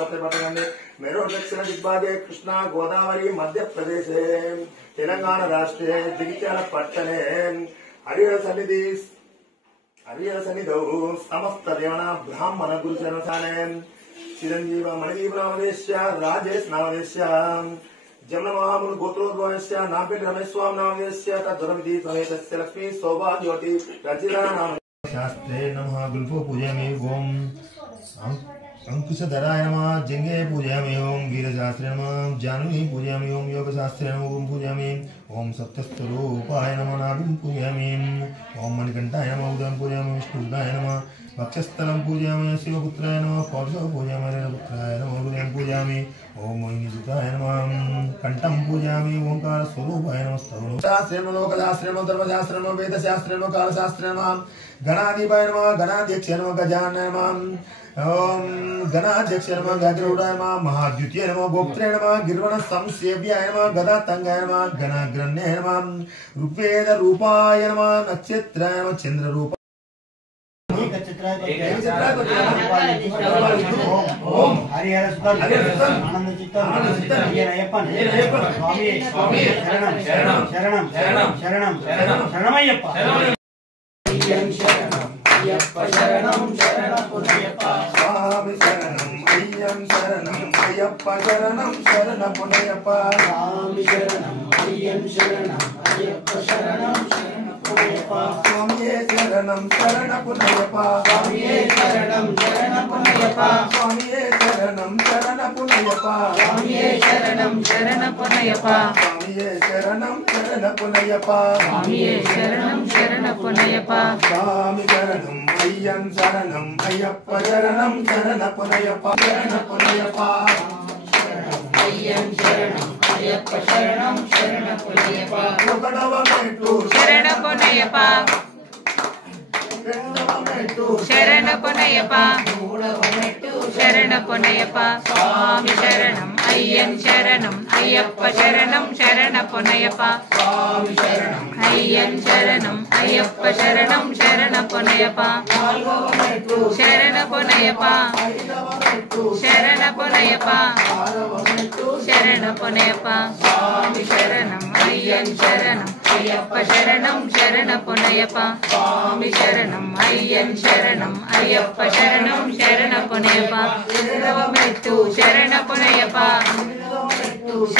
मेरठ दक्षिण दिग्भागे कृष्णा गोदावरी मध्य प्रदेशे तेलंगाना राष्ट्रे जगित्याल पट्टणे हरिहर सन्निधौ समस्त देवना ब्राह्मण गुरुचरणस्थाने चिरंजीव मणिदीप नामदेश्य राजेश नामदेश्य जमन महामुनि गोत्रोद्भवस्य नापिन रमेश स्वामी नामदेश्य तद्वरमिति समेतस्य लक्ष्मी सौभाग्यवती रचिता नाम शास्त्रे नमः गुल्फो पूजयामि ओम अंकुशधराय नमः जंगे पूजयामि ओम वीरशास्त्रे नमः जाह्नवी पूजयामि ओम योगशास्त्रे नमः ओम पूजयामि ओम सत्यस्वरूपाय नमः नाभिं पूजयामि ओम मणिकंठाय नमः उदयं पूजयामि विष्णुदाय नमः वक्षस्थलं पूजयामि शिवपुत्राय नमः पौरुषं पूजयामि रेणुपुत्राय नमः उदयं पूजयामि ओम मोहिनीसुताय नमः कंठं पूजयामि ओंकार स्वरूपाय नमः शास्त्रेण लोकशास्त्रेण धर्मशास्त्रेण वेदशास्त्रेण कालशास्त्रेण गणाधिपाय नमः गणाध्यक्षाय नमः गजाननाय नमः ओम गणाध्यक्षाय नमः गजरूढाय नमः महाद्युतीय नमः गोप्त्रे नमः गिर्वण संसेव्याय नमः गदातंगाय नमः गणाग्रण्याय नमः रूपेद रूपाय नमः नक्षत्राय नमः चंद्ररूप ओम हरिहर सुतल आनंद चित्तम अय्यप्पन स्वामी शरणं शरणं शरणं शरणं शरणं शरणमय्यप्पा अय्यं शरणं अय्यप्पा शरणं शरणपुनयप्पा स्वामी शरणं अय्यं शरणं अय्यप्पा शरणं शरणपुनयप्पा स्वामी शरणं अय्यं शरणं अय्यप्पा शरणं स्वामी शरणं शरणपुनयप्पा स्वामी शरणं शरणपुनयप्पा स्वामी शरणं शरणपुनयप्पा स्वामी शरणं शरणपुनयप्पा स्वामी शरणं शरणपुनयप्पा स्वामी शरणं शरणपुनयप्पा स्वामी शरणं अय्यं शरणं अय्यप्पा शरणं शरणपुनयप्पा शरणपुनयप्पा अय्यं शरणं अय्यप्पा शरणं शरणपुनयप्पा शरणपुनयप्पा शरणपुनयप्पा शरणपुनयप्पा स्वामी शरणं अय्यं शरणं अय्यप्पा शरणं शरणपुनयप्पा स्वामी शरणं अय्यं शरणं अय्यप्पा शरणं शरणपुनयप्पा शरणपुनयप्पा शरणपुनयप्पा शरणपुनयप्पा स्वामी शरणं अय्यं शरणं अय्यप्पा शरणं शरणपुनयप्पा स्वामी शरणं अय्यं शरणं अय्यप्पा शरणं शरणपुनयप्पा शरणपुनयप्पा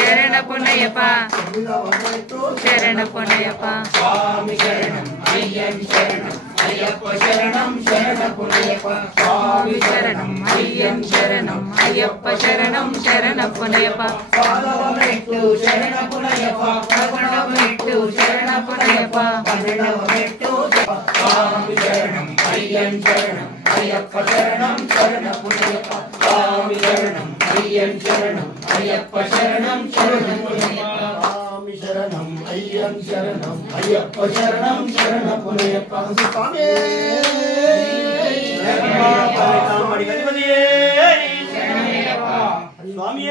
शरणपुनयप्पा शरणपुनयप्पा स्वामी शरणं अय्यं शरणं अय्यप्पा शरणं शरणपुनयप्पा स्वामी शरणं अय्यं शरणं अय्यप्पा शरणं शरणपुनयप्पा शरणपुनयप्पा शरणपुनयप्पा स्वामी शरणं अय्यं शरणं अय्यप्पा शरणं शरणपुनयप्पा स्वामी शरणं अय्यं शरणं अय्यप्पा शरणं शरणपुनयप्पा स्वामी शरणं अय्यं शरणं अय्यप्पा शरणं शरणपुनयप्पा स्वामी स्वामी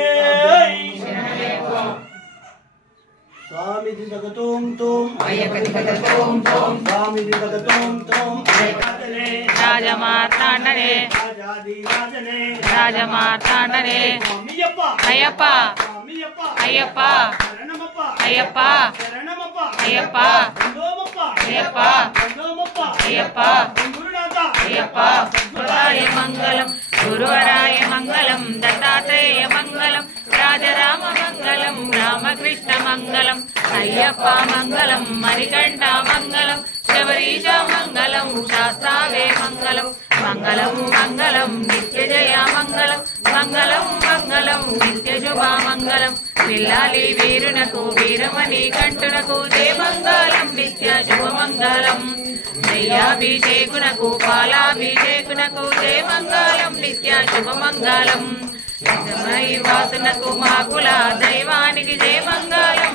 स्वामी दिगतों तोम अय्यकतिगतों तोम स्वामी दिगतों तोम अय्यकतले राजमार्तांडने राजाधिराजने राजमार्तांडने स्वामीयप्पा अय्यप्पा स्वामीयप्पा अय्यप्पा शरणमप्पा अय्यप्पा शरणमप्पा अय्यप्पा बंदोमप्पा अय्यप्पा बंदोमप्पा अय्यप्पा गुरुनाथ अय्यप्पा गुरुराय मंगलम गुरुवराय मंगलम दत्तात्रेय मंगलम राजराम मंगलम रामकृष्ण मंगलम अय्यप्पा मंगलम मणिकंठ मंगलम शबरीश मंगलम शास्त्रावे मंगलम मंगलम मंगलम नित्य जया मंगलम मंगलम मंगलम नित्य शुभा मंगलम पिल्लाली वीरुनकु वीरमणि कंठुनकु जय मंगलम नित्य शुभ मंगलम नैयाभिषेकुनकु पालाभिषेकुनकु जय मंगलम नित्य शुभ मंगलम वासुनकु माकुला दैवाనికి జయ మంగళం।